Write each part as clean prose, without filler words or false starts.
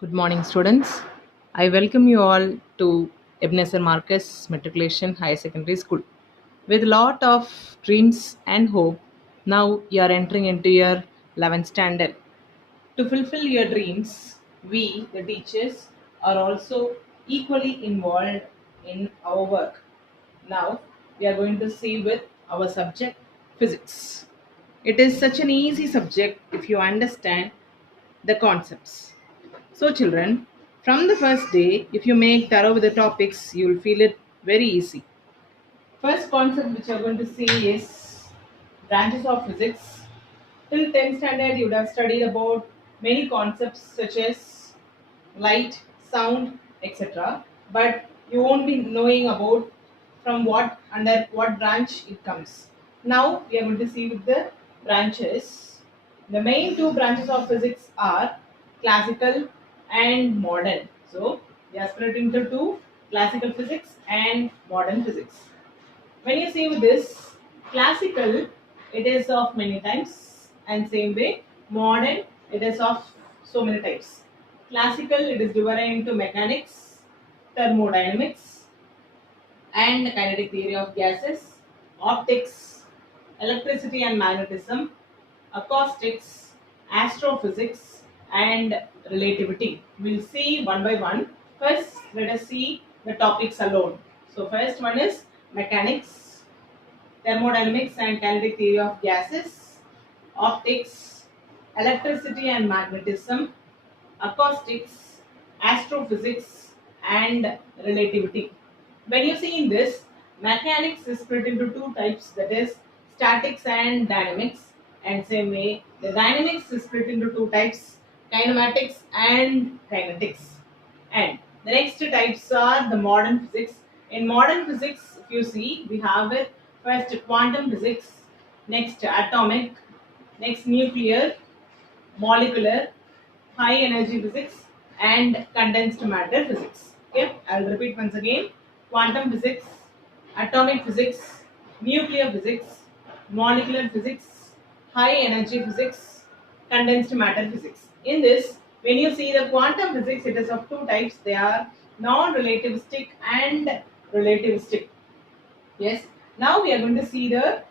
Good morning, students. I welcome you all to Ebenezer Marcus Matriculation Higher Secondary School. With a lot of dreams and hope, now you are entering into your 11th standard. To fulfill your dreams, we, the teachers, are also equally involved in our work. Now, we are going to see with our subject physics. It is such an easy subject if you understand the concepts. So, children, from the first day, if you make thorough with the topics, you will feel it very easy. First concept which you are going to see is branches of physics. Till 10th standard, you would have studied about many concepts such as light, sound, etc. But you won't be knowing about from what under what branch it comes. Now we are going to see with the branches. The main two branches of physics are classical and modern. So we are split into two: classical physics and modern physics. When you see with this classical, it is of many types, and same way modern, it is of so many types. Classical, it is divided into mechanics, thermodynamics, and the kinetic theory of gases, optics, electricity and magnetism, acoustics, astrophysics, and relativity. We'll see one by one. First, let us see the topics alone. So, first one is mechanics, thermodynamics and kinetic theory of gases, optics, electricity and magnetism, acoustics, astrophysics, and relativity. When you see in this, mechanics is split into two types, that is statics and dynamics, and same way the dynamics is split into two types, kinematics and kinetics. And the next types are the modern physics. In modern physics, if you see, we have it first quantum physics, next atomic, next nuclear, molecular, high energy physics, and condensed matter physics. Okay, I'll repeat once again: quantum physics, atomic physics, nuclear physics, molecular physics, high energy physics, condensed matter physics. In this, when you see the quantum physics, it is of two types. They are non-relativistic and relativistic. Yes. Now we are going to see the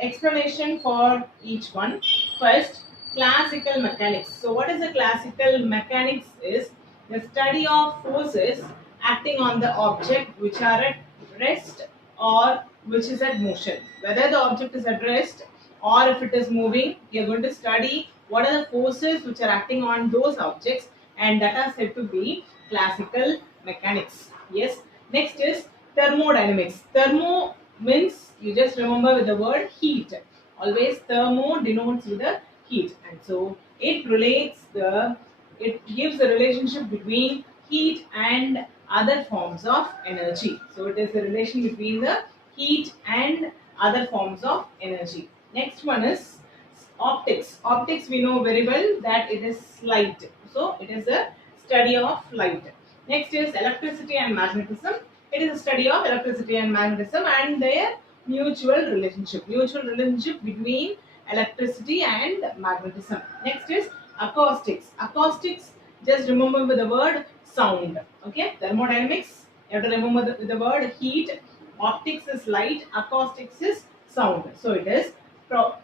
explanation for each one. First, classical mechanics. So, what is the classical mechanics? Is the study of forces acting on the object which are at rest or which is at motion. Whether the object is at rest or if it is moving, we are going to study what are the forces which are acting on those objects, and that are said to be classical mechanics. Yes. Next is thermodynamics. Thermo means you just remember with the word heat. Always thermo denotes with the heat, and so it gives a relationship between heat and other forms of energy. So it is the relation between the heat and other forms of energy. Next one is optics. Optics, we know very well that it is light. So it is a study of light. Next is electricity and magnetism. It is a study of electricity and magnetism and their mutual relationship. Mutual relationship between electricity and magnetism. Next is acoustics. Acoustics, just remember with the word sound. Okay, thermodynamics, you have to remember with the word heat. Optics is light, acoustics is sound. So it is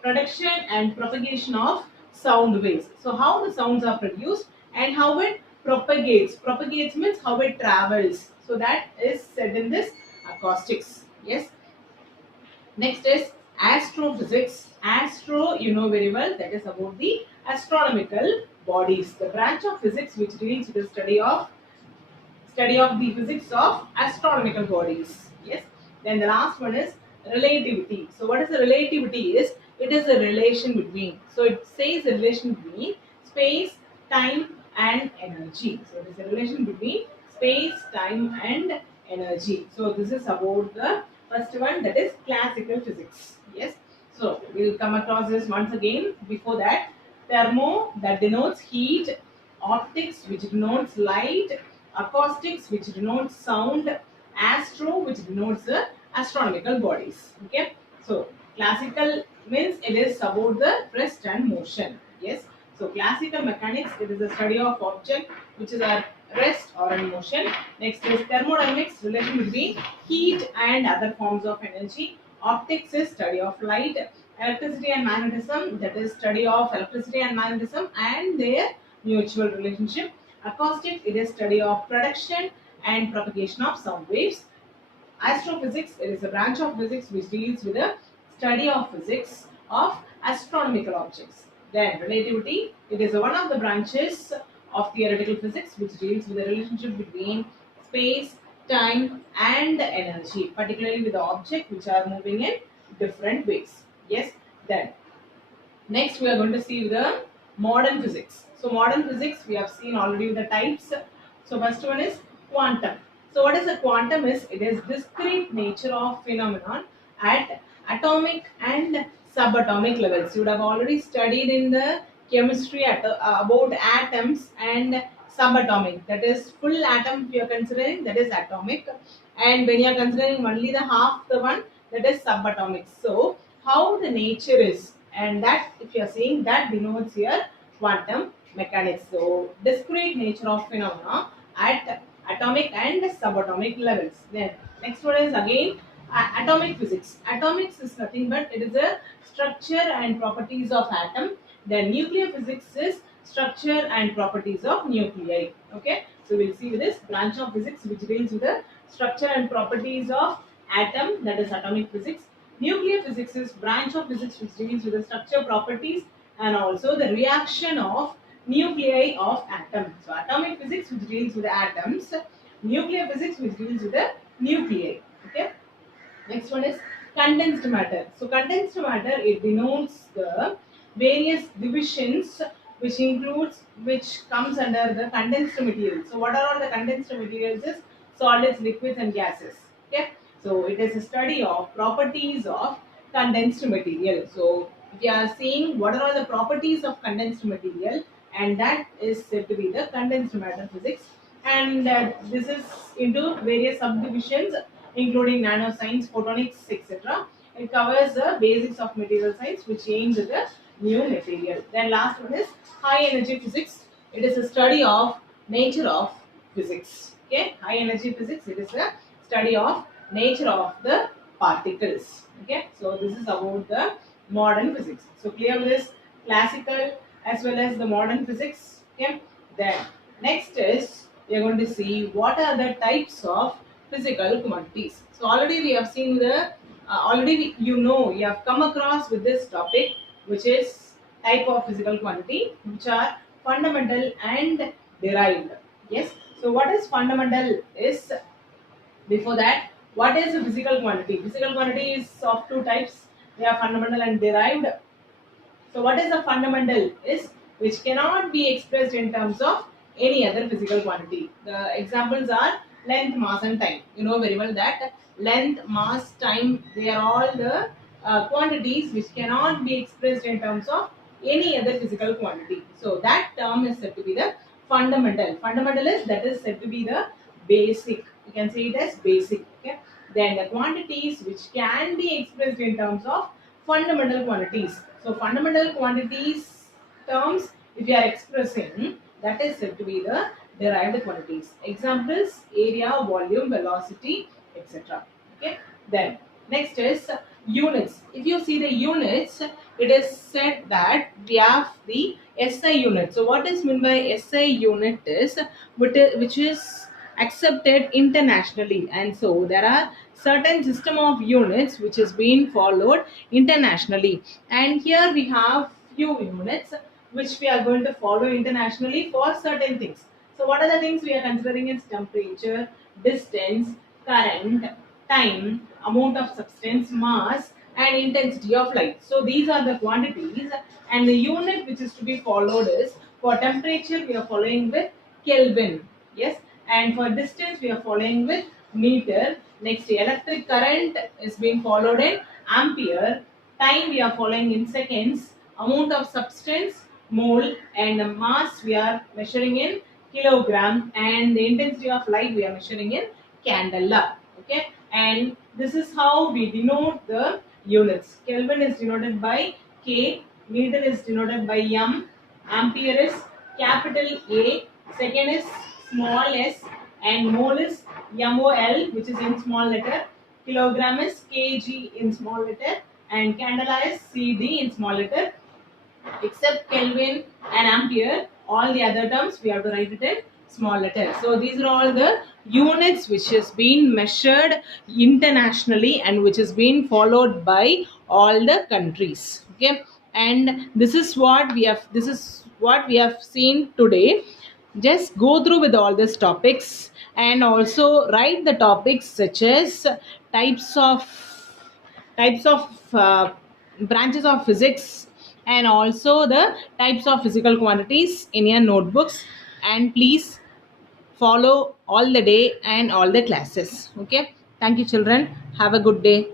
production and propagation of sound waves. So how the sounds are produced and how it propagates. Propagates means how it travels. So that is said in this acoustics. Yes. Next is astrophysics. Astro, you know very well, that is about the astronomical bodies. The branch of physics which deals with the study of the physics of astronomical bodies. Yes. Then the last one is relativity. So what is the relativity? Is it is a relation between. So it says a relation between space, time, and energy. So it is a relation between space, time, and energy. So this is about the first one, that is classical physics. Yes. So we'll come across this once again. Before that, thermo, that denotes heat, optics, which denotes light, acoustics, which denotes sound, astro, which denotes the astronomical bodies. Okay. So classical means it is about the rest and motion. Yes. So classical mechanics, it is a study of object which is at rest or in motion. Next is thermodynamics, relation between heat and other forms of energy. Optics is study of light. Electricity and magnetism, that is study of electricity and magnetism and their mutual relationship. Acoustics, it is study of production and propagation of sound waves. Astrophysics, it is a branch of physics which deals with the study of physics of astronomical objects. Then relativity, it is one of the branches of theoretical physics which deals with the relationship between space, time and energy, particularly with the object which are moving in different ways. Yes, then next, we are going to see the modern physics. So, modern physics we have seen already the types. So, first one is quantum. So, what is a quantum? Is it is discrete nature of phenomenon at atomic and subatomic levels. You would have already studied in the chemistry about atoms and subatomic. That is full atom. If you are considering, that is atomic, and when you are considering only the half the one, that is subatomic. So, how the nature is, and that if you are saying, that denotes here quantum mechanics. So discrete nature of phenomena at atomic and subatomic levels. Then next one is again atomic physics. Atomics is nothing but it is a structure and properties of atom. Then nuclear physics is structure and properties of nuclei. Okay, so we'll see with this branch of physics which deals with the structure and properties of atom, that is atomic physics. Nuclear physics is branch of physics which deals with the structure properties and also the reaction of nuclei of atom. So atomic physics which deals with the atoms, nuclear physics which deals with the nuclei. Okay. Next one is condensed matter. So condensed matter, it denotes the various divisions which comes under the condensed material. So what are all the condensed materials? Is solids, liquids and gases. Okay. So it is a study of properties of condensed material. So if you are seeing what are all the properties of condensed material, and that is said to be the condensed matter physics. And this is into various subdivisions including nanoscience, photonics, etc. It covers the basics of material science which aims at the new material. Then last one is high energy physics. It is a study of nature of physics. Okay, high energy physics, it is a study of nature of the particles. Okay, so this is about the modern physics. So clear with this classical as well as the modern physics. Okay, then next is we are going to see what are the types of physical quantities. So already we have seen the you have come across with this topic, which is type of physical quantity, which are fundamental and derived. Yes. So what is fundamental is, before that, what is a physical quantity? Physical quantity is of two types. They are fundamental and derived. So what is the fundamental is which cannot be expressed in terms of any other physical quantity. The examples are length, mass and time. You know very well that length, mass, time, they are all the quantities which cannot be expressed in terms of any other physical quantity. So that term is said to be the fundamental. Fundamental is that is said to be the basic. You can say it as basic. Okay. Then the quantities which can be expressed in terms of fundamental quantities. So fundamental quantities terms, if you are expressing, that is said to be the derived quantities. Examples: area, volume, velocity, etc. Okay. Then next is units. If you see the units, it is said that we have the SI unit. So what is meant by SI unit is which is accepted internationally, and so there are certain system of units which is being followed internationally, and here we have few units which we are going to follow internationally for certain things. So what are the things we are considering is temperature, distance, current, time, amount of substance, mass and intensity of light. So these are the quantities, and the unit which is to be followed is, for temperature we are following with Kelvin. Yes, and for distance we are following with meter. Next, electric current is being followed in ampere. Time we are following in seconds. Amount of substance, mole, and the mass we are measuring in kilogram, and the intensity of light we are measuring in candela. Okay, and this is how we denote the units. Kelvin is denoted by K, meter is denoted by M, Ampere is capital A, second is small s, and mole is MOL, which is in small letter. Kilogram is kg in small letter, and candela is CD in small letter. Except Kelvin and Ampere, all the other terms we have to write it in small letters. So these are all the units which has been measured internationally and which has been followed by all the countries. Okay, and this is what we have seen today. Just go through with all these topics and also write the topics such as types of branches of physics, and also the types of physical quantities in your notebooks, and please follow all the day and all the classes. Okay, thank you children, have a good day.